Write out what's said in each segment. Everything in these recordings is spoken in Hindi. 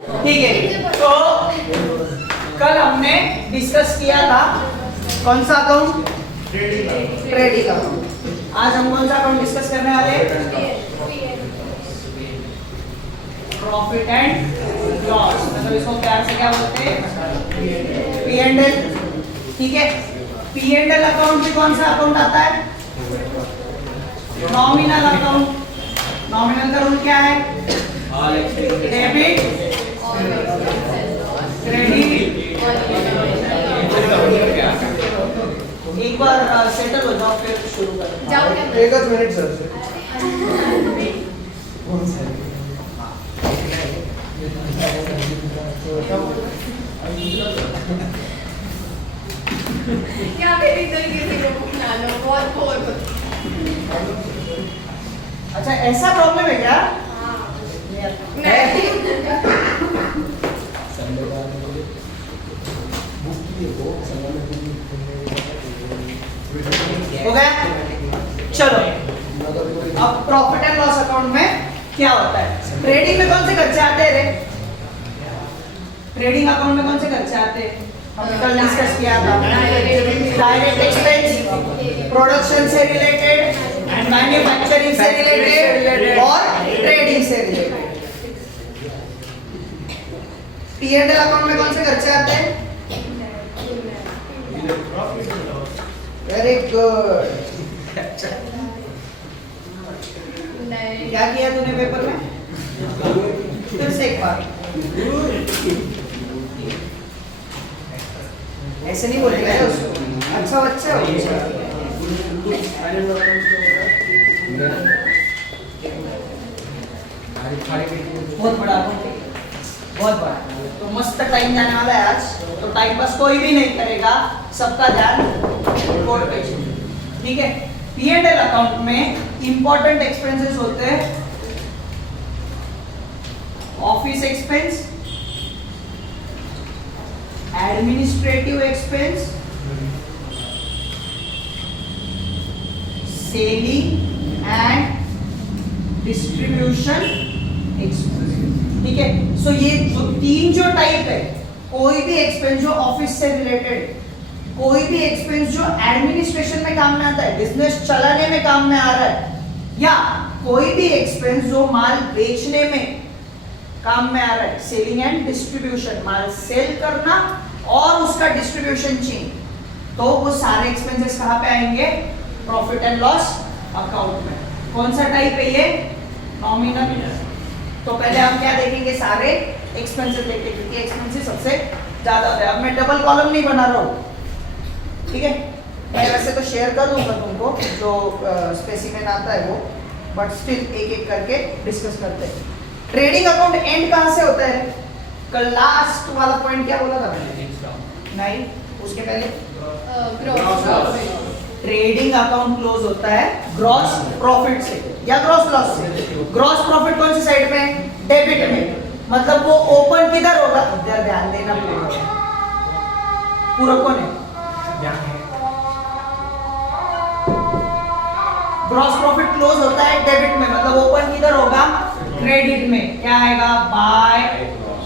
ठीक है, तो कल हमने डिस्कस किया था कौन सा अकाउंट? Trading account. आज हम कौन सा अकाउंट डिस्कस करने वाले हैं? प्रॉफिट एंड लॉस, मतलब इसको प्यार से क्या बोलते हैं? P and L. ठीक है, पी एंड एल अकाउंट में कौन सा अकाउंट आता है? Nominal account. नॉमिनल का रूल क्या है? Debit credit. एक बार सेटल हो जाओ फिर शुरू करें। एक मिनट सर। क्या मेरी तरीके से बना लो, बहुत बोर हो। अच्छा, ऐसा प्रॉब्लम है क्या? हो गया? चलो, अब प्रॉफिट एंड लॉस अकाउंट में क्या होता है? ट्रेडिंग में कौन से खर्चे आते हैं रे? ट्रेडिंग अकाउंट में कौन से खर्चे आते हैं? हमने कल डिस्कस किया था। डायरेक्ट एक्सपेंस, प्रोडक्शन से रिलेटेड, मैन्युफैक्चरिंग से रिलेटेड और ट्रेडिंग से related. P and L account में कौन से खर्चे आते हैं? Very good. क्या किया तूने पेपर में? फिर से एक बार। ऐसे नहीं बोलेगा है उसको। अच्छा बच्चा हो। बहुत बड़ा, बहुत बड़ा। तो मस्त टाइम जाने वाला है आज। तो टाइम पास कोई भी नहीं करेगा, सबका ध्यान बोर्ड पे। ठीक है, पी एंड एल अकाउंट में इंपॉर्टेंट एक्सपेंसेस होते हैं office expense, administrative expense, selling and distribution expense. ठीक है, सो ये जो टाइप है, कोई भी एक्सपेंस जो ऑफिस से रिलेटेड, कोई भी एक्सपेंस जो एडमिनिस्ट्रेशन में काम में आता है, बिजनेस चलाने में काम में आ रहा है, या कोई भी एक्सपेंस जो माल बेचने में काम में आ रहा है, सेलिंग एंड डिस्ट्रीब्यूशन, माल सेल करना और उसका डिस्ट्रीब्यूशन चेन, तो वो सारे एक्सपेंसेस कहाँ पे आएंगे? प्रॉफिट एंड लॉस अकाउंट में। कौन सा टाइप है ये? नॉमिनल। तो पहले हम क्या देखेंगे? सारे एक्सपेंसेस देखेंगे, क्योंकि एक्सपेंसेस सबसे ज्यादा होते हैं। अब मैं डबल कॉलम नहीं बना रहा हूँ, ठीक है? मैं वैसे तो शेयर कर दूंगा तुमको जो स्पेसिमेन आता है वो, बट स्टिल एक एक करके डिस्कस करते हैं। ट्रेडिंग अकाउंट एंड कहाँ से होता है? कल लास्ट वाला पॉइंट क्या बोला था मैंने? नहीं, उसके पहले ट्रेडिंग अकाउंट क्लोज होता है ग्रॉस प्रॉफिट से या ग्रॉस लॉस से। ग्रॉस प्रॉफिट कौन सी साइड में? डेबिट में। मतलब वो ओपन किधर होगा? इधर ध्यान देना पूरा कौन है? ग्रॉस प्रॉफिट क्लोज होता है डेबिट में, मतलब ओपन किधर होगा? क्रेडिट में। क्या आएगा? By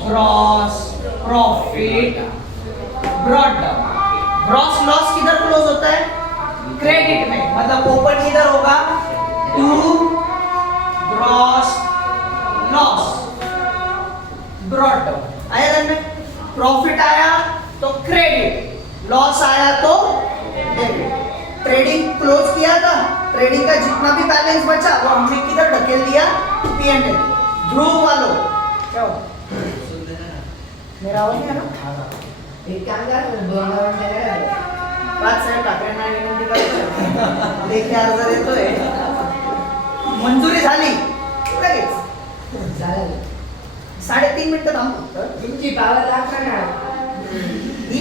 gross profit brought down. Gross loss किधर क्लोज होता है? क्रेडिट में, मतलब ओपन किधर होगा? To gross loss brought down. आया ध्यान में? प्रॉफिट आया तो क्रेडिट, लॉस आया तो डेबिट। ट्रेडिंग क्लोज किया था, ट्रेडिंग का जितना भी बैलेंस बचा वो हमने किधर ढकेल दिया? P and L. ध्रुव वालों क्या हो? मेरा आवाज नहीं है ना? एक काम कर, दोन पाच साहेब ठाकरेंना विनंती करतो, लेखी अर्ज देतोय, मंजुरी झाली लगेच. चालेल. 3.5 मिनिटं थांब फक्त. तुमची पावर लागणार ना. ही?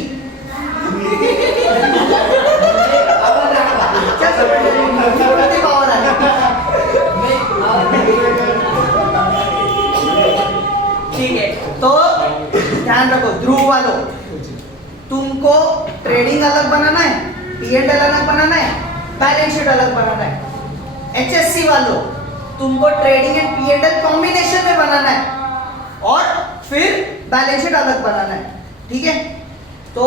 पावर लागणार. किती पावर आहे? ठीक है, तो ध्यान रखो ध्रुव वालों, तुमको ट्रेडिंग अलग बनाना है, पी&एल अलग बनाना है, बैलेंस शीट अलग बनाना है। एचएससी वालों, तुमको ट्रेडिंग एंड पी&एल कॉम्बिनेशन में बनाना है और फिर बैलेंस शीट अलग बनाना है, ठीक है। तो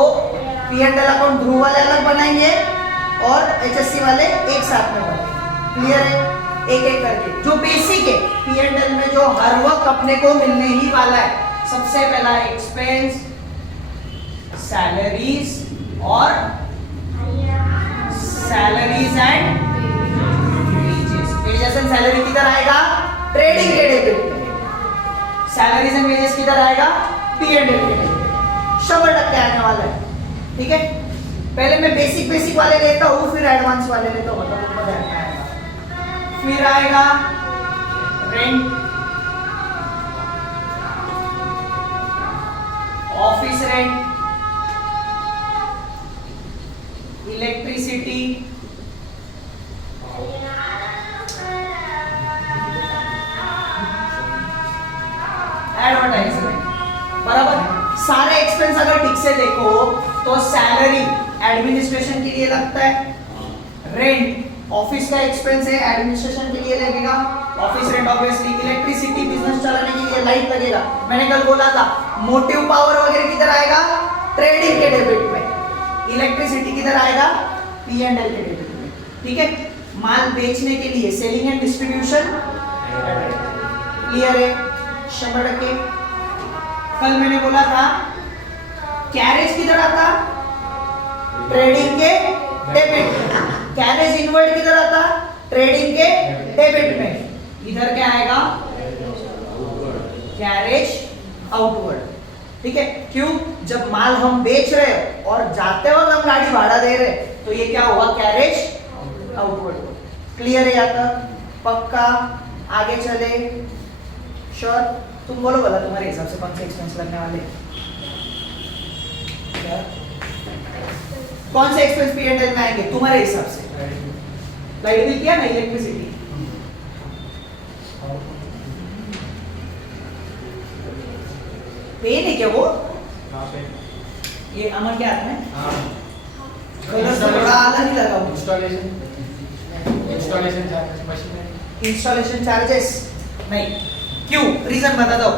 पी एंड एल अकाउंट ध्रुव वाले अलग बनाएंगे और एचएससी वाले एक साथ में बनाएंगे। क्लियर है? एक एक करके जो बेसिक है पी एंड एल में, जो हर वक्त अपने को मिलने ही वाला है। सबसे पहला एक्सपेंस, सैलरीज और salaries and wages and salary किधर आएगा? ट्रेडिंग के डेबिट में। सैलरीज एंड वेजेस किधर आएगा? पी एंड एल के डेबिट। 100% आने वाला है, ठीक है। पहले मैं बेसिक वाले लेता हूँ, फिर एडवांस वाले लेता हूँ, मतलब ऊपर आएगा। फिर आएगा rent, office rent, electricity, advertisement. बराबर। सारे एक्सपेंस अगर ठीक से देखो तो सैलरी एडमिनिस्ट्रेशन के लिए लगता है, रेंट ऑफिस का एक्सपेंस है, एडमिनिस्ट्रेशन के लिए लगेगा, office rent obviously, electricity business चलाने के लिए लाइट लगेगा। मैंने कल बोला था मोटिव पावर वगैरह किधर आएगा? ट्रेडिंग के डेबिट में। इलेक्ट्रिसिटी किधर आएगा? पी एंड एल के डेबिट में, ठीक है। माल बेचने के लिए सेलिंग एंड डिस्ट्रीब्यूशन, क्लियर है? 100%। कल मैंने बोला था कैरेज किधर आता? ट्रेडिंग के डेबिट। कैरेज इनवर्ड किधर आता? ट्रेडिंग के डेबिट में। इधर क्या आएगा? कैरेज आउटवर्ड, ठीक है। क्यों? जब माल हम बेच रहे हैं और जाते वक्त हम गाड़ी भाड़ा दे रहे हैं, तो ये क्या हुआ? Carriage outward. क्लियर है? यहाँ तक पक्का? आगे चले? श्योर? तुम बोलो भला तुम्हारे हिसाब से कौन से एक्सपेंस लगने वाले? कौन से एक्सपेंस पी एंड एल में आएंगे तुम्हारे हिसाब से? लाइट बिल किया ना, इलेक्ट्रिसिटी। पेन है क्या वो? ये अमर क्या हाथ में? कलर तो थोड़ा अलग ही लगा हुआ। इंस्टॉलेशन चार्जेस नहीं। क्यों? रीजन बता दो।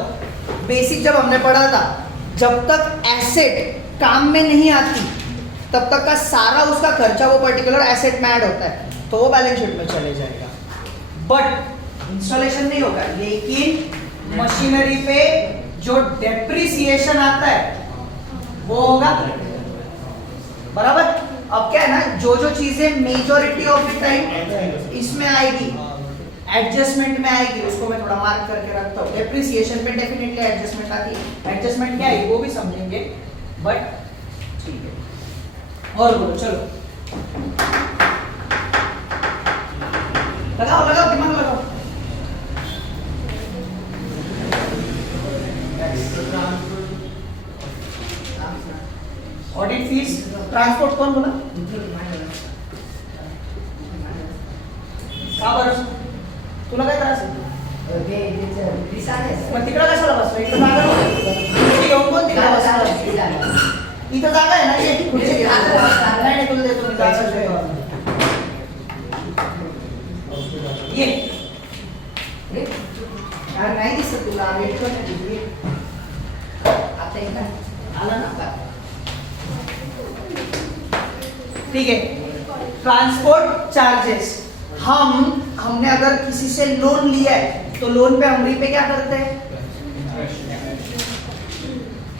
बेसिक जब हमने पढ़ा था, जब तक एसेट काम में नहीं आती तब तक का सारा उसका खर्चा वो पर्टिकुलर एसेट में ऐड होता है, तो वो बैलेंस शीट में चले जाएगा। बट इंस्टॉलेशन नहीं होगा, लेकिन मशीनरी पे जो डेप्रिसिएशन आता है वो होगा। बराबर। अब क्या है ना, जो जो चीजें मेजॉरिटी ऑफ द टाइम इसमें आएगी, एडजस्टमेंट में आएगी, उसको मैं थोड़ा मार्क करके रखता हूँ। डेप्रिसिएशन पे डेफिनेटली एडजस्टमेंट आती है। एडजस्टमेंट क्या है वो भी समझेंगे, बट ठीक है। और बोलो, चलो लगाओ लगाओ, दिमाग लगाओ। ऑडिट फीस, ट्रांसपोर्ट कौन बोला? का बरं तुला काय त्रास आहे? मग तिकडं कशाला बसला? इकडं जागा नव्हती घेऊन कोण तिकडे बसला? इथं जागा आहे ना, ये खुर्ची घे. नाही नाही, तुला देतो मी जागा देतो. ये यार, नाही दिसत तुला? वेट कर ना तिथे. आता एकदा आला ना. ठीक है. ट्रांसपोर्ट चार्जेस, हमने अगर किसी से लोन लिया है तो लोन पे हम पे क्या करते हैं?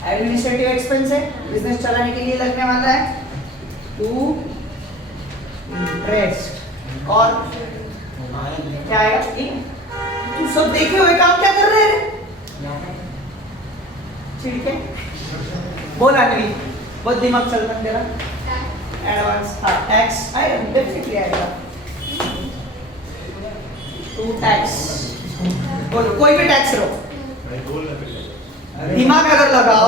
एडमिनिस्ट्रेटिव एक्सपेंस है, बिजनेस चलाने के लिए लगने वाला है, टू इंटरेस्ट और क्या आएगा? तू सब देखे हुए काम क्या कर रहे हैं? ठीक है, बोला नहीं, बहुत दिमाग चलता है तेरा. एडवांस, हाँ, टैक्स आएगा, डेफिनेटली आएगा. टू टैक्स, बोलो कोई भी टैक्स लो. दिमाग अगर लगाओ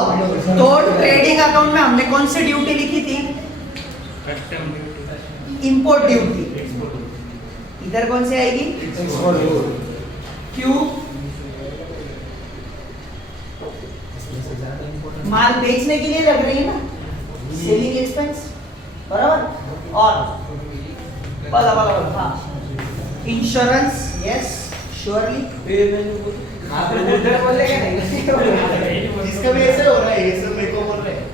तो ट्रेडिंग अकाउंट में हमने कौन सी ड्यूटी लिखी थी? Import duty. इधर कौन सी आएगी? क्यों? माल बेचने के लिए लग रही है ना, सेलिंग एक्सपेंस, बराबर. और हाँ, इंश्योरेंस, यस श्योरली. आप उधर बोलेगा नहीं इसका भी ऐसे हो रहा है, ये सब मेरे को बोल रहे हैं।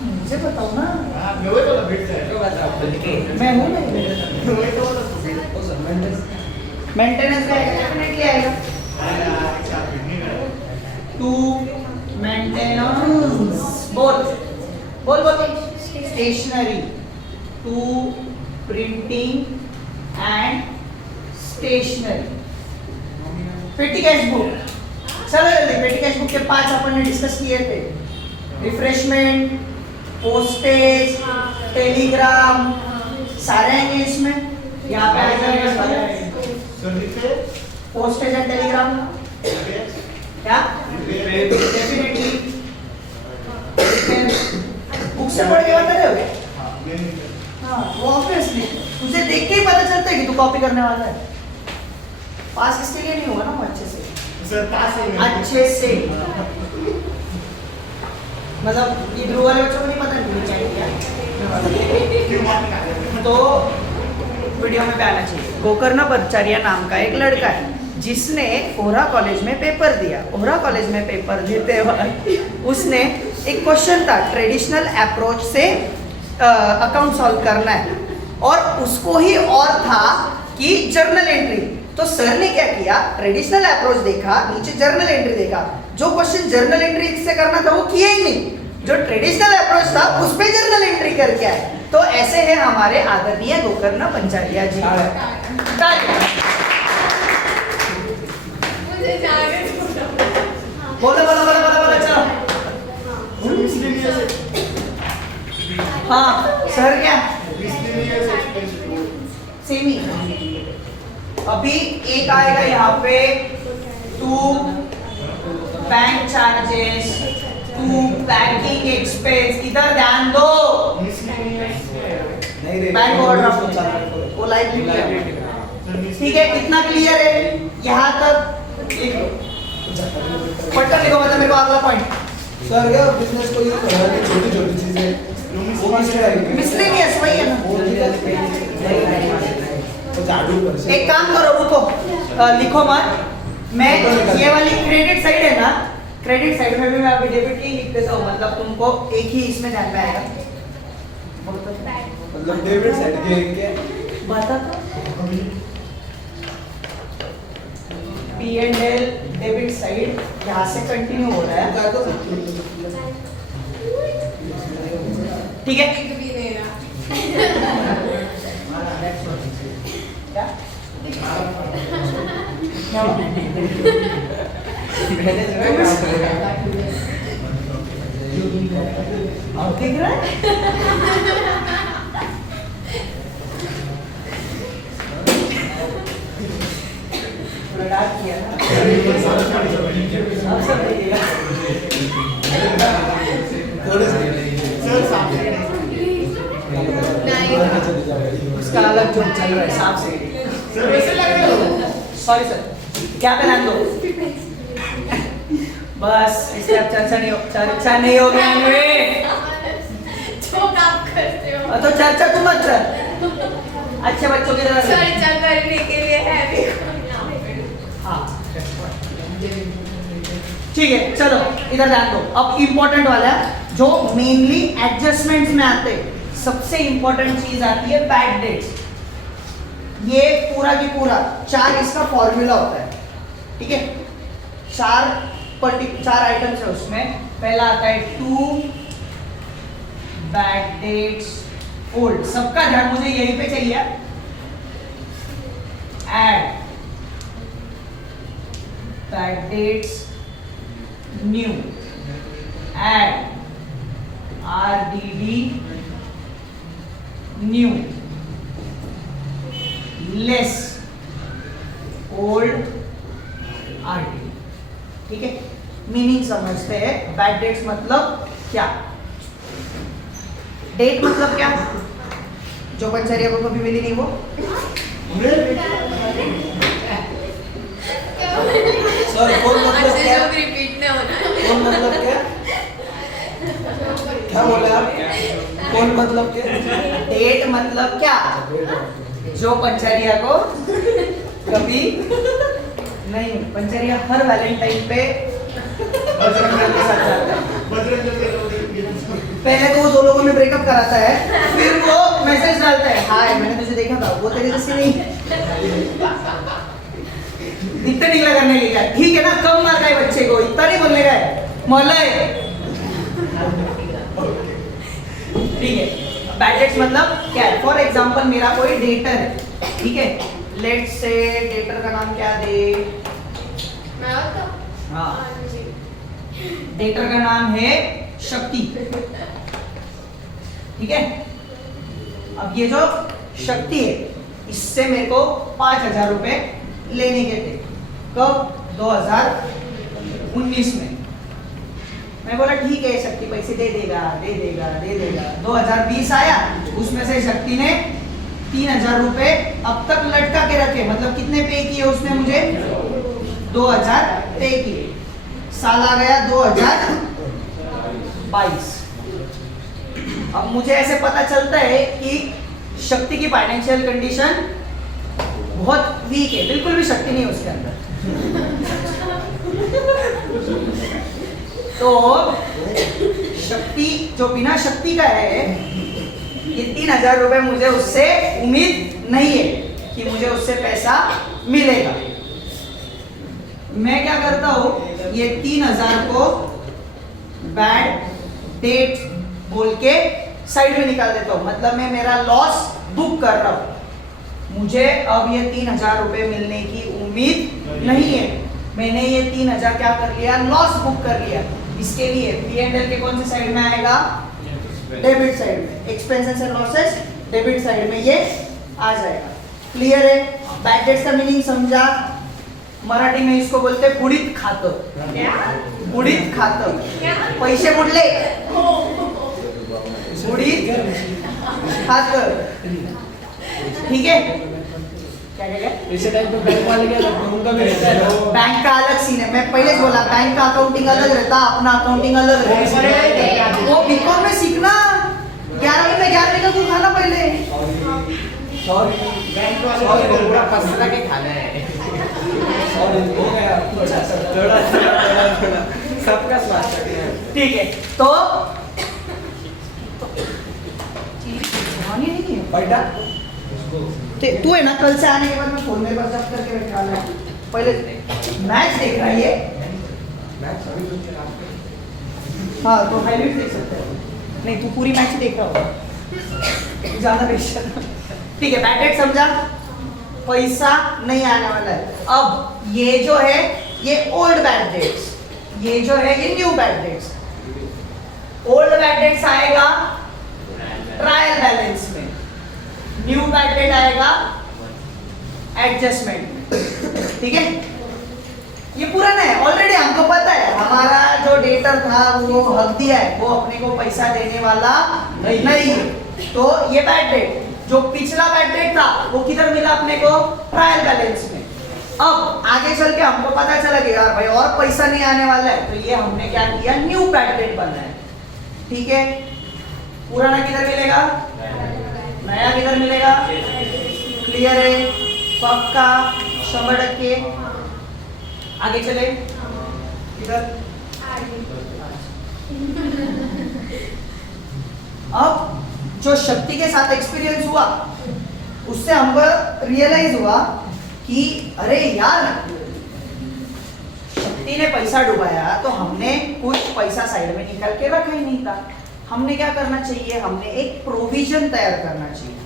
मुझे बताओ ना, हाँ, मैं वही बोला फिर से। तो बताओ बोल के मैं हूँ नहीं। मैं वही तो बोला तुझे। ओ सर मेंटेनेंस मेंटेनेंस का डेफिनेटली आएगा। अच्छा, फिर नहीं करा। टू मेंटेनेंस बोल बोल बोल stationery, to printing and stationery. Petty cash book, चलो जल्दी, पेटी कैश बुक के 5 अपन ने डिस्कस किए थे। रिफ्रेशमेंट, पोस्टेज, टेलीग्राम, सारे आएंगे इसमें। यहाँ पे आ जाएगा services, postage and Telegram. Repairs, क्या रिपेयर, डेफिनेटली बुक से पढ़ के बता रहे हो? हाँ, ये नहीं कर। हाँ, वो ऑब्वियसली तुझे देख के ही पता चलता है कि तू कॉपी करने वाला है। पास इसके लिए नहीं होगा ना वो अच्छे से, सर पास है मेरे को। अच्छे से। मतलब ये ध्रुव वाले बच्चों को नहीं पता नहीं चाहिए क्यों बात निकाल रहे हो? तो वीडियो में भी आना चाहिए। गोकर्ण भट्टाचार्य नाम का एक लड़का है जिसने ओहरा कॉलेज में पेपर दिया। ओहरा कॉलेज में पेपर देते वक्त उसने एक क्वेश्चन था, ट्रेडिशनल अप्रोच से अकाउंट सॉल्व करना है, और उसको ही और था कि जर्नल एंट्री। तो सर ने क्या किया, ट्रेडिशनल अप्रोच देखा, नीचे जर्नल एंट्री देखा। जो क्वेश्चन जर्नल एंट्री से करना था वो किया ही नहीं, जो ट्रेडिशनल अप्रोच था उस पे जर्नल एंट्री करके आए। तो ऐसे है हमारे आदरणीय गोकर्ण पंचारिया जी। मुझे जाने दो। बोलो बोलो बोलो बोलो बोलो, चलो। सर miscellaneous है। हाँ सर, क्या miscellaneous expense। सेम ही। अभी एक आएगा यहाँ पे, to bank charges, to packing expense. इधर ध्यान दो, Miscellaneous है। नहीं रे बैंक ओवरड्राफ्ट वो लाइब्रेरी। सर, ठीक है, कितना क्लियर है यहाँ तक? लिख लो, पटकन लिखो, मतलब मेरे को अगला पॉइंट। सर क्या बिजनेस को यूज करना है, छोटी छोटी चीजें वो किस तरह की मिसलेनियस वही है ना। तो झाड़ू कर एक काम करो, रुको, लिखो मत। मैं ये वाली क्रेडिट साइड है ना, क्रेडिट साइड में भी मैं अभी डेबिट ही लिख देता हूँ, मतलब तुमको एक ही इसमें ध्यान में आएगा। मतलब डेबिट साइड के बता तो, P&L डेबिट साइड यहाँ से कंटिन्यू हो रहा है, ठीक है? एक भी नहीं रहा। क्या? दिख रहा है? डार्क किया ना, अब सब देखिएगा। थोड़े से सर सामने उसका अलग जो चल रहा है सांप से। सर वैसे लग रहे हो। सॉरी सर, क्या पहना दो? बस इससे अब चर्चा नहीं हो गया इनमें। जो काम करते हो तो चर्चा तुम मत कर, अच्छे बच्चों की तरह। चर्चा करने के लिए है भी। हाँ ठीक है, चलो इधर ध्यान दो। अब इम्पोर्टेंट वाला है जो मेनली एडजस्टमेंट्स में आते हैं। सबसे इंपॉर्टेंट चीज आती है बैड डेट्स। ये पूरा की पूरा 4 इसका फॉर्मूला होता है, ठीक है? 4 आइटम्स है उसमें। पहला आता है टू बैड डेट्स ओल्ड। सबका ध्यान मुझे यहीं पे चाहिए। Add bad debts new, add RDD new, less old RDD, ठीक है? मीनिंग समझते हैं। बैड डेट्स मतलब क्या? डेट मतलब क्या? जो पंचरिया को कभी मिली नहीं वो। सर कौन मतलब अच्छे क्या जो भी रिपीट नहीं होना। कौन मतलब क्या क्या बोले आप कौन मतलब क्या डेट मतलब क्या? जो पंचरिया को कभी नहीं पंचरिया हर वैलेंटाइन पे बजरंग दल के साथ जाता है। बजरंग दल के लोग पहले तो वो दो लोगों में ब्रेकअप कराता है, फिर वो मैसेज डालता है, हाय मैंने तुझे देखा था, वो तेरे जैसे नहीं है। इतना ढीला करने लगा, ठीक है ना, कम मार है बच्चे को, इतना नहीं बोलने का है, मोहल्ला है। ठीक है, बैड डेट्स मतलब क्या है? फॉर एग्जाम्पल मेरा कोई डेटर है, ठीक है, लेट्स से डेटर का नाम क्या दे? मैं बताऊं? हाँ, हाँ जी। डेटर का नाम है शक्ति, ठीक है। अब ये जो शक्ति है, इससे मेरे को 5,000 रुपए लेने के थे, कब? 2019 में। मैं बोला ठीक है, शक्ति पैसे दे देगा दे देगा दे देगा। 2020 आया, उसमें से शक्ति ने 3,000 रुपए अब तक लटका के रखे, मतलब कितने पे किए उसने मुझे? 2,000 पे किए। साल आ गया 2022। अब मुझे ऐसे पता चलता है कि शक्ति की फाइनेंशियल कंडीशन बहुत वीक है, बिल्कुल भी शक्ति नहीं है उसके अंदर। तो शक्ति जो बिना शक्ति का है, ये 3,000 रुपए मुझे उससे उम्मीद नहीं है कि मुझे उससे पैसा मिलेगा। मैं क्या करता हूँ, ये 3,000 को बैड डेट बोल के साइड में निकाल देता हूँ, मतलब मैं मेरा लॉस बुक कर रहा हूँ। मुझे अब ये 3,000 रुपए मिलने की उम्मीद नहीं है, मैंने ये 3,000 क्या कर लिया? लॉस बुक कर लिया। इसके लिए P&L के कौन से साइड में आएगा? डेबिट साइड में। Expenses and losses debit side में ये आ जाएगा। क्लियर है? बैड डेट्स का मीनिंग समझा? मराठी में इसको बोलते हैं बुडीत खातं। क्या? बुडीत खातं, क्या? पैसे बुडले, बुडीत खातं, ठीक है। क्या क्या क्या? इसी टाइम पे बैंक वाले क्या करते हैं, उनका भी रहता है ना। बैंक का अलग सीन है, मैं पहले बोला बैंक का अकाउंटिंग अलग रहता, अपना अकाउंटिंग अलग रहता। वो बीकॉम में सीखना, 11वीं में 11वीं का कुछ खाना पहले। बैंक वाले को पूरा पसरा के खाना है। हो गया थोड़ा सबका स्वास्थ्य है। ठीक है, तो नहीं है बेटा तू है ना, कल से आने के बाद मैं फोन मेरे पास जब करके रखा है, पहले मैच देख रहा है ये। हाँ तो हाईलाइट देख सकते हो, नहीं तू पूरी मैच देख रहा होगा, ज्यादा प्रेशर। ठीक है, बैड डेट समझा? पैसा नहीं आने वाला है। अब ये जो है ये ओल्ड बैड डेट्स, ये जो है ये new bad debts. Old bad debts आएगा ट्रायल बैलेंस में, न्यू बैड डेट आएगा एडजस्टमेंट। ठीक है, ये पुराना है, ऑलरेडी हमको पता है, हमारा जो डेटर था वो हक दिया है, वो अपने को पैसा देने वाला नहीं है। तो ये बैड डेट, जो पिछला बैड डेट था वो किधर मिला अपने को? ट्रायल बैलेंस में। अब आगे चल के हमको पता चला कि यार भाई और पैसा नहीं आने वाला है, तो ये हमने क्या किया? न्यू बैड डेट बनाया। ठीक है, पुराना किधर मिलेगा? नया किधर मिलेगा? क्लियर है? पक्का 100%? आगे चले इधर। अब जो शक्ति के साथ एक्सपीरियंस हुआ, उससे हमको रियलाइज हुआ कि अरे यार शक्ति ने पैसा डुबाया तो हमने कुछ पैसा साइड में निकाल के रखा ही नहीं था। हमने क्या करना चाहिए? हमने एक प्रोविजन तैयार करना चाहिए।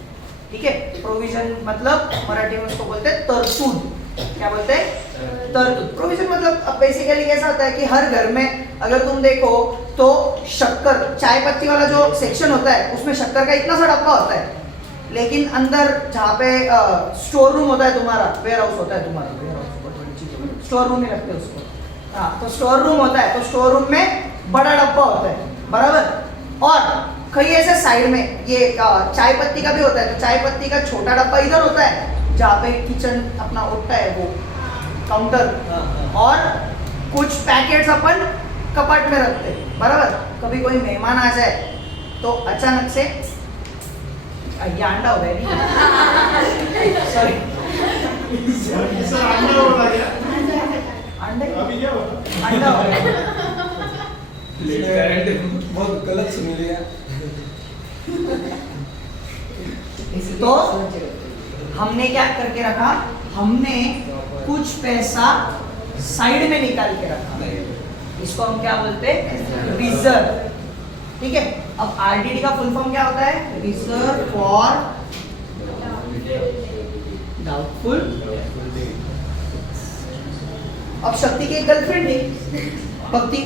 ठीक है, प्रोविजन मतलब मराठी में उसको बोलते हैं तरतूद। क्या बोलते हैं? तरतूद। प्रोविजन मतलब बेसिकली कैसा होता है कि हर घर में अगर तुम देखो तो शक्कर, चाय पत्ती वाला जो सेक्शन होता है उसमें शक्कर का इतना सा डब्बा होता है, लेकिन अंदर जहाँ पे स्टोर रूम होता है तुम्हारा, वेयर हाउस होता है तुम्हारा, वेयर हाउस बहुत बड़ी चीज है, स्टोर रूम ही रखते हैं उसको। हाँ, तो स्टोर रूम होता है, तो स्टोर रूम में बड़ा डब्बा होता है, बराबर। और कई ऐसे साइड में ये चाय पत्ती का भी होता है, तो चाय पत्ती का छोटा डब्बा इधर होता है जहाँ पे किचन अपना होता है, वो काउंटर, और कुछ पैकेट्स अपन कपाट में रखते हैं, बराबर। कभी कोई मेहमान आ जाए तो अचानक से ये अंडा हो गया, सॉरी सर अंडा बोला गया। अंडा अभी क्या हुआ? अंडा बहुत गलत सुन लिया। तो हमने क्या करके रखा, हमने कुछ पैसा साइड में निकाल के रखा, इसको हम क्या बोलते हैं, रिजर्व। ठीक है, अब आरडीडी का फुल फॉर्म क्या होता है, रिजर्व फॉर डाउटफुल। अब शक्ति की एक गर्लफ्रेंड थी, भक्ति।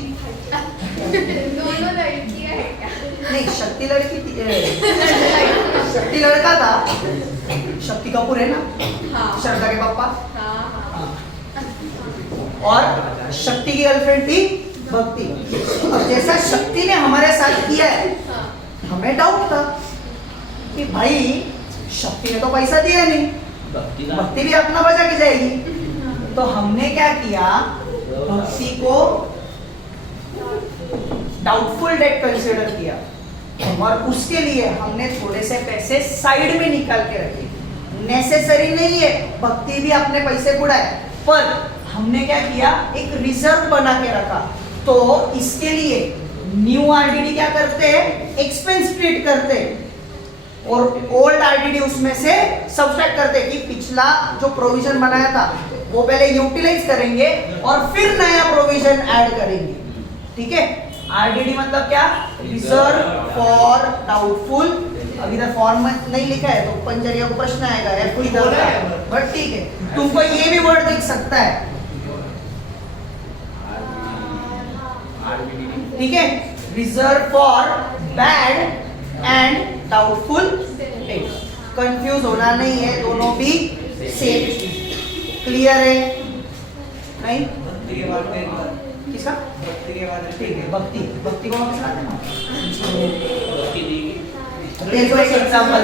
दोनों लड़कियां हैं क्या? नहीं, शक्ति लड़की थी, शक्ति लड़का था। शक्ति कपूर है ना, हाँ। श्रद्धा के पापा। हाँ हाँ। और शक्ति की गर्लफ्रेंड थी भक्ति। अब जैसा शक्ति ने हमारे साथ किया है, हाँ। हमें डाउट था कि भाई शक्ति ने तो पैसा दिया नहीं, भक्ति भी अपना बचा के जाएगी। तो हमने क्या किया, भक्ति को डाउटफुल डेट कंसीडर किया और उसके लिए हमने थोड़े से पैसे साइड में निकाल के रखे। नेसेसरी नहीं है भक्ति भी अपने पैसे बुढ़ाए, पर हमने क्या किया, एक रिजर्व बना के रखा। तो इसके लिए न्यू आरडीडी क्या करते हैं, एक्सपेंस ट्रीट करते हैं और ओल्ड आरडीडी उसमें से सब्ट्रैक्ट करते हैं कि पिछला जो प्रोविजन बनाया था वो पहले यूटिलाइज करेंगे और फिर नया प्रोविजन ऐड करेंगे। ठीक है, आरडीडी मतलब क्या, रिजर्व फॉर डाउटफुल। अब इधर फॉर्म नहीं लिखा है तो पंचरिया को प्रश्न आएगा या कोई इधर का, बट ठीक है, तुमको ये भी वर्ड दिख सकता है। ठीक है, reserve for bad and doubtful debt. Confuse होना नहीं है, दोनों भी सेम। क्लियर है? नहीं, किसका? ठीक है, भक्ति। भक्ति को वापस लाते हैं। देखो एक एग्जांपल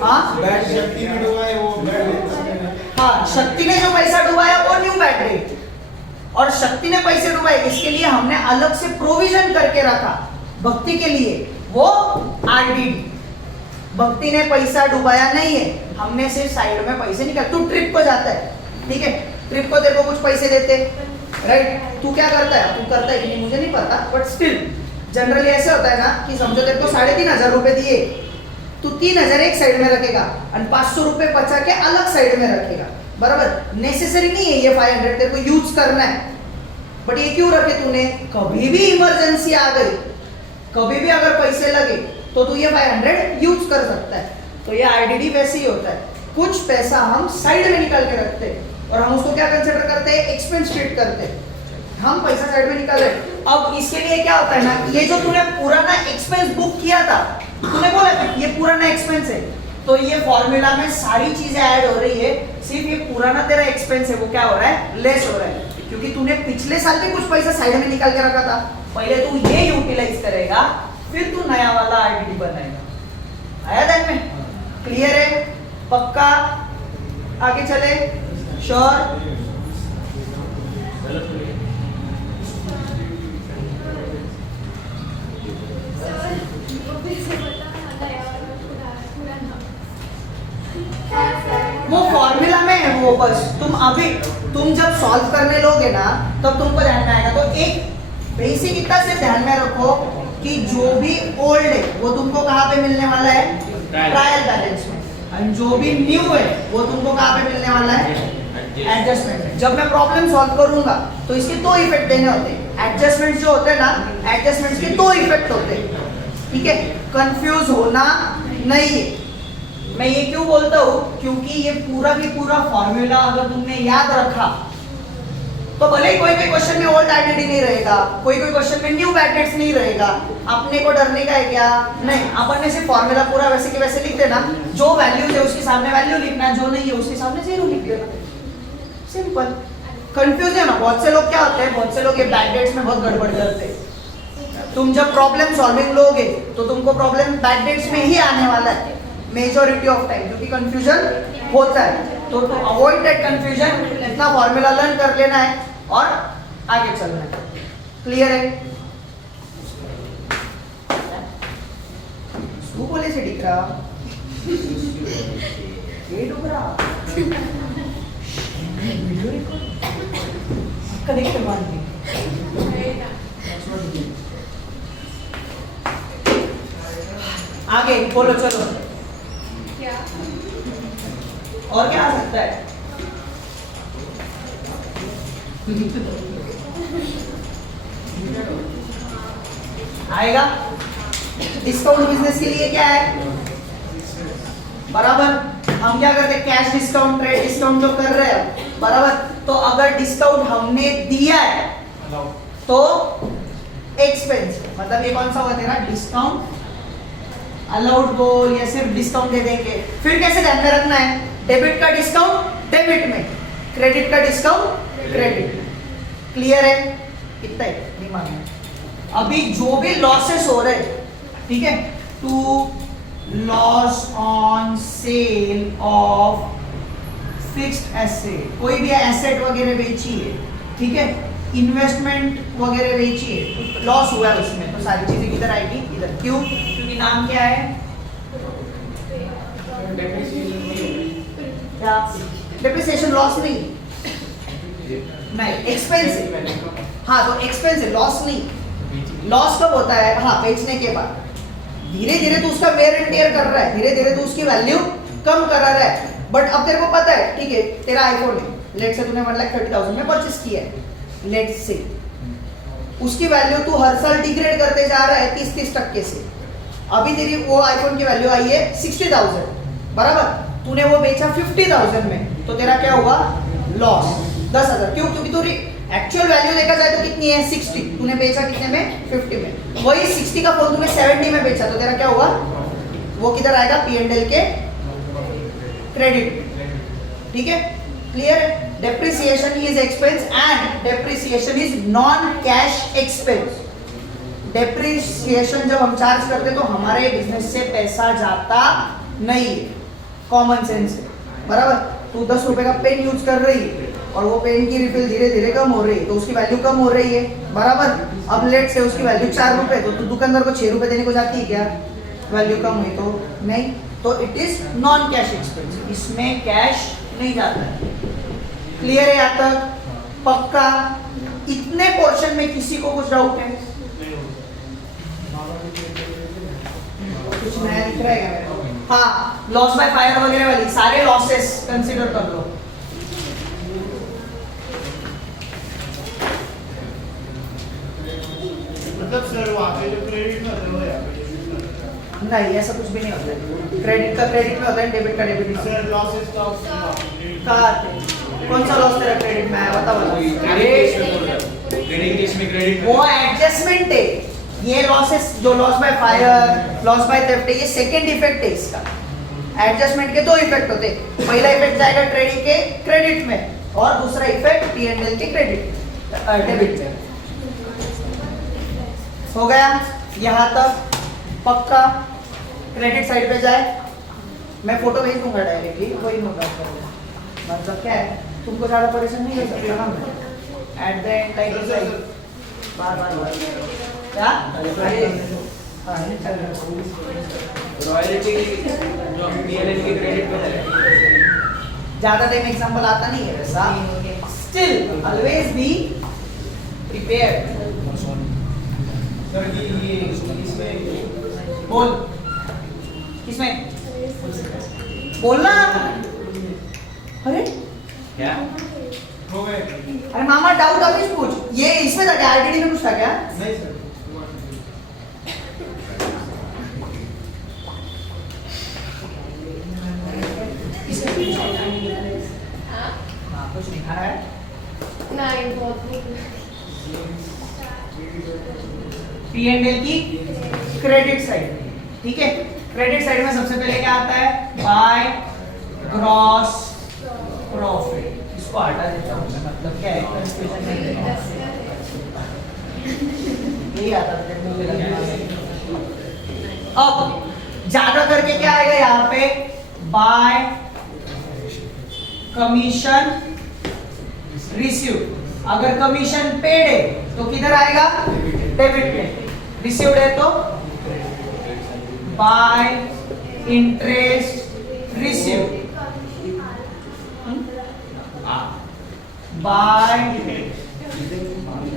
हाँ, बैड शक्ति ने डुबाए वो बैड। हाँ, शक्ति ने जो पैसा डुबाया वो न्यू बैड रेट और शक्ति ने पैसे डुबाए, इसके लिए हमने अलग से प्रोविजन करके रखा। भक्ति के लिए वो आरडीडी। भक्ति ने पैसा डुबाया नहीं है, हमने सिर्फ साइड में पैसे निकाल। तू ट्रिप को जाता है, ठीक है, ट्रिप को तेरे को कुछ पैसे देते, राइट, तू क्या करता है, तू करता है कि नहीं मुझे नहीं पता, बट स्टिल जनरली ऐसे होता है ना कि समझो तेरे को 3,500 रुपए दिए, तू 3,000 एक साइड में रखेगा और 500 रुपए बचा के अलग साइड में रखेगा, बराबर। नेसेसरी नहीं है ये 500 तेरे को यूज करना है, बट ये क्यों रखे तूने, कभी भी इमरजेंसी आ गई, कभी भी अगर पैसे लगे तो तू ये 500 यूज कर सकता है। तो ये आरडीडी वैसे ही होता है, कुछ पैसा हम साइड में निकाल के रखते हैं और हम उसको क्या कंसिडर करते हैं, एक्सपेंस ट्रीट करते हैं। हम पैसा साइड में निकाल रहे। अब इसके लिए क्या होता है ना, ये जो तूने पुराना एक्सपेंस बुक किया था, तूने बोला ये पुराना एक्सपेंस है, तो ये फॉर्मूला में सारी चीजें ऐड हो रही है, सिर्फ ये पुराना तेरा एक्सपेंस है वो क्या हो रहा है, लेस हो रहा है, क्योंकि तूने पिछले साल भी कुछ पैसा साइड में निकाल के रखा था। पहले तू ये यूटिलाइज करेगा, फिर तू नया वाला आरडीडी बनाएगा। आया ध्यान में? क्लियर है? पक्का? आगे चले? श्योर? वो फॉर्मूला में है वो, बस तुम जब सॉल्व करने लोगे ना तब तुमको ध्यान में आएगा। तो एक बेसिक इतना से ध्यान में रखो कि जो भी ओल्ड है वो तुमको कहाँ पे मिलने वाला है, ट्रायल बैलेंस में, और जो भी न्यू है वो तुमको कहाँ पे मिलने वाला है, एडजस्टमेंट में। जब मैं प्रॉब्लम सॉल्व करूंगा तो इसके दो इफेक्ट देने होते हैं। एडजस्टमेंट जो होते हैं ना, एडजस्टमेंट्स के दो इफेक्ट होते हैं, ठीक है, कंफ्यूज होना नहीं है। मैं ये क्यों बोलता हूँ, क्योंकि ये पूरा की पूरा फॉर्मूला अगर तुमने याद रखा तो भले ही कोई क्वेश्चन में ओल्ड आइडेंटिटी नहीं रहेगा, कोई क्वेश्चन में न्यू बैकेट्स नहीं रहेगा, अपने को डरने का है क्या, नहीं, अपन ने सिर्फ फॉर्मूला पूरा वैसे के वैसे लिख देना, जो वैल्यूज है उसके सामने वैल्यू लिखना, जो नहीं है उसके सामने जीरो लिख देना, सिंपल। कंफ्यूज है ना, बहुत से लोग क्या होते हैं, बहुत से लोग ये बैकडेट्स में बहुत गड़बड़ करते हैं। तुम जब प्रॉब्लम सॉल्विंग लोगे तो तुमको प्रॉब्लम बैकडेट्स में ही आने वाला है मेजॉरिटी ऑफ टाइम, क्योंकि कंफ्यूजन होता है। तो टू अवॉइड दैट कंफ्यूजन इतना फॉर्मूला लर्न कर लेना है और आगे चलना है। क्लियर है? तू बोले से दिख रहा ये डुबरा वीडियो रिकॉर्ड कनेक्ट करवा दी आगे बोलो चलो क्या और क्या आ सकता है आएगा डिस्काउंट बिजनेस के लिए क्या है बराबर हम क्या करते हैं कैश डिस्काउंट ट्रेड डिस्काउंट जो कर रहे हैं बराबर तो अगर डिस्काउंट हमने दिया है तो एक्सपेंस मतलब ये कौन सा हुआ तेरा डिस्काउंट अलाउड बोल या सिर्फ डिस्काउंट दे देंगे फिर कैसे ध्यान में रखना है डेबिट का डिस्काउंट डेबिट में क्रेडिट का डिस्काउंट क्रेडिट क्लियर है इतना ही नहीं मानना अभी जो भी लॉसेस हो रहे ठीक है to loss on sale of fixed asset कोई भी एसेट वगैरह बेची है ठीक है इन्वेस्टमेंट वगैरह बेची है लॉस हुआ है उसमें तो सारी चीजें किधर आएगी इधर क्यों क्योंकि नाम क्या है क्या डेप्रिसिएशन लॉस नहीं एक्सपेंस हाँ तो एक्सपेंस है लॉस नहीं लॉस कब होता है हाँ बेचने के बाद धीरे धीरे तो उसका वेयर एंड टेयर कर रहा है धीरे धीरे तो उसकी वैल्यू कम कर रहा है बट अब तेरे को पता है ठीक है तेरा आईफोन है लेट से तूने 1,30,000 में परचेस किया है लेट से उसकी वैल्यू तू हर साल डिग्रेड करते जा रहा है 30-30% से अभी तेरी वो आईफोन की वैल्यू आई है 60,000 बराबर तूने वो बेचा 50,000 में तो तेरा क्या हुआ लॉस 10,000 क्यों क्योंकि तू एक्चुअल वैल्यू देखा जाए तो कितनी है 60 तूने बेचा कितने में 50 में वही 60 का फोन तूने 70 में बेचा तो तेरा क्या हुआ वो किधर आएगा P&L के क्रेडिट ठीक है क्लियर है depreciation is expense and depreciation is non cash expense depreciation जब हम चार्ज करते तो हमारे बिजनेस से पैसा जाता नहीं है कॉमन सेंस है बराबर तू 10 रुपए का पेन यूज कर रही है और वो पेन की रिफिल धीरे धीरे कम हो रही है तो उसकी वैल्यू कम हो रही है बराबर अब लेट से उसकी वैल्यू 4 रुपए तो तू दुकानदार को 6 रुपए देने को जाती है क्या वैल्यू कम हुई तो नहीं तो it is non cash expense इसमें कैश नहीं जाता है क्लियर है यहाँ तक पक्का इतने पोर्शन में किसी को कुछ डाउट है कुछ नया दिख रहा है क्या मेरे को हाँ लॉस बाय फायर वगैरह वाली सारे लॉसेस कंसीडर कर लो मतलब सर वहाँ पे जो क्रेडिट में होता है वो यहाँ पे नहीं ऐसा कुछ भी नहीं होता है क्रेडिट का क्रेडिट में होता है डेबिट का डेबिट में होता है सर लॉसेस का कहाँ थे? कौन सा लॉस तेरा क्रेडिट में है बता ट्रेडिंग केस में क्रेडिट वो एडजस्टमेंट है ये लॉसेस जो loss by fire loss by theft है ये सेकंड इफेक्ट है इसका एडजस्टमेंट के दो इफेक्ट होते हैं पहला इफेक्ट जाएगा ट्रेडिंग के क्रेडिट में और दूसरा इफेक्ट P&L के क्रेडिट डेबिट में हो गया यहाँ तक पक्का क्रेडिट साइड पे जाए मैं फोटो भेज दूंगा डायरेक्टली कोई नोट डाउन कर लो मतलब क्या है तुमको ज़्यादा परेशान नहीं कर सकता हम एट द एंड टाइम बार क्या रॉयल्टी जो P&L की क्रेडिट में है ज़्यादा टाइम एग्जांपल आता नहीं है वैसा still always be prepared sir ये इसमें बोल किसमें बोलना अरे क्या हो गए अरे मामा डाउट अभी पूछ ये इसमें था क्या आरटीडी में कुछ था क्या नहीं सर हाँ कुछ नहीं खाना है नहीं बहुत भूख P&L की क्रेडिट साइड ठीक है क्रेडिट साइड में सबसे पहले क्या आता है बाय ग्रॉस प्रॉफिट इसको हटा देता हूँ मैं मतलब क्या है कंफ्यूजन नहीं देना यही आता है मुंह पे लगने वाला। अब ज्यादा करके क्या आएगा यहाँ पे बाय कमीशन रिसीव अगर कमीशन पेड है तो किधर आएगा डेबिट में रिसीव्ड है तो bye interest receive by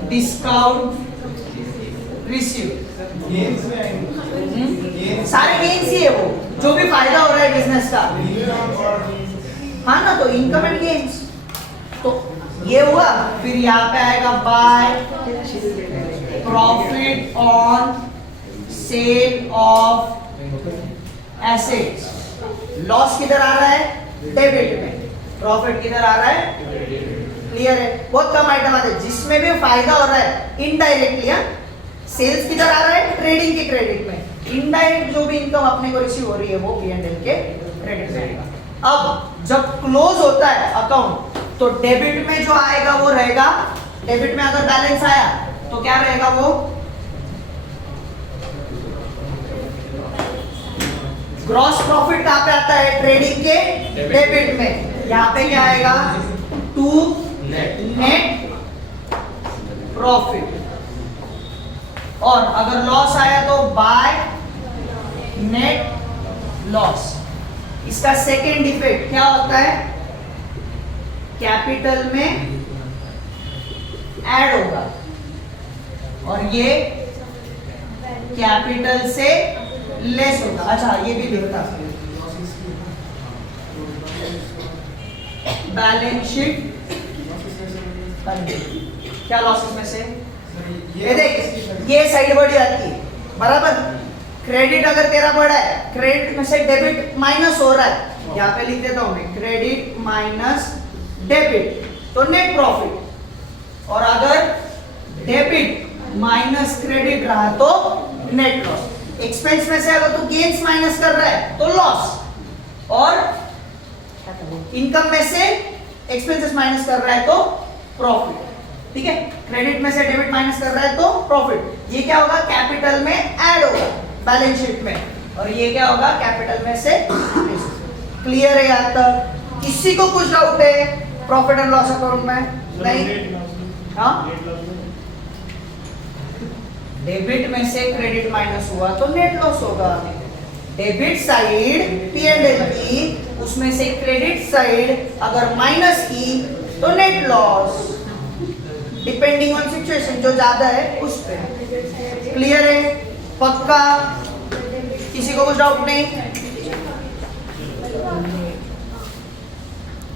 discount receive. Games में आएंगे। सारे गेन्स ही है वो, जो भी फायदा हो रहा है बिजनेस का। हाँ ना, तो इनकम एंड गेन्स तो ये हुआ। फिर यहाँ पे आएगा by profit on sale of assets. Loss किधर आ रहा है? डेबिट में। प्रॉफिट किधर आ रहा है? क्लियर है? बहुत कम आइटम आते हैं जिसमें भी फायदा हो रहा है इनडायरेक्टली। सेल्स किधर आ रहा है? ट्रेडिंग के क्रेडिट में। इनडायरेक्ट जो भी इनकम अपने को रिसीव हो रही है वो P&L के क्रेडिट में आएगा। अब जब क्लोज होता है अकाउंट तो डेबिट में जो आएगा वो रहेगा, डेबिट में अगर बैलेंस आया तो क्या रहेगा वो? ग्रॉस प्रॉफिट कहां पे आता है? ट्रेडिंग के डेबिट में। यहां पे क्या आएगा? To net profit. और अगर लॉस आया तो बाय नेट लॉस। इसका सेकेंड इफेक्ट क्या होता है? कैपिटल में ऐड होगा और ये कैपिटल से लेस होगा। अच्छा ये भी लिखता, बैलेंस शीट क्या लॉसेस में से? ये देख, ये साइड बढ़ जाती है बराबर। क्रेडिट अगर तेरा बढ़ा है, क्रेडिट में से डेबिट माइनस हो रहा है, यहाँ पे लिख देता हूं मैं, क्रेडिट माइनस डेबिट तो नेट प्रॉफिट। और अगर डेबिट माइनस क्रेडिट रहा तो नेट लॉस। एक्सपेंस में से अगर तू गेन्स माइनस कर रहा है तो लॉस, और इनकम में से एक्सपेंसेस माइनस कर रहा है तो प्रॉफिट। ठीक है, क्रेडिट में से डेबिट माइनस कर रहा है तो प्रॉफिट। ये क्या होगा? कैपिटल में ऐड होगा बैलेंस शीट में, और ये क्या होगा? कैपिटल में से। क्लियर है यहाँ तक? किसी को कुछ डाउट है प्रॉफिट एंड लॉस अकाउंट में? नहीं? हाँ, डेबिट में से क्रेडिट माइनस हुआ तो नेट लॉस होगा। डेबिट साइड P&L की, उसमें से क्रेडिट साइड अगर माइनस की तो net loss, depending on situation, जो ज्यादा है उस पे। क्लियर है? पक्का? किसी को कुछ डाउट नहीं?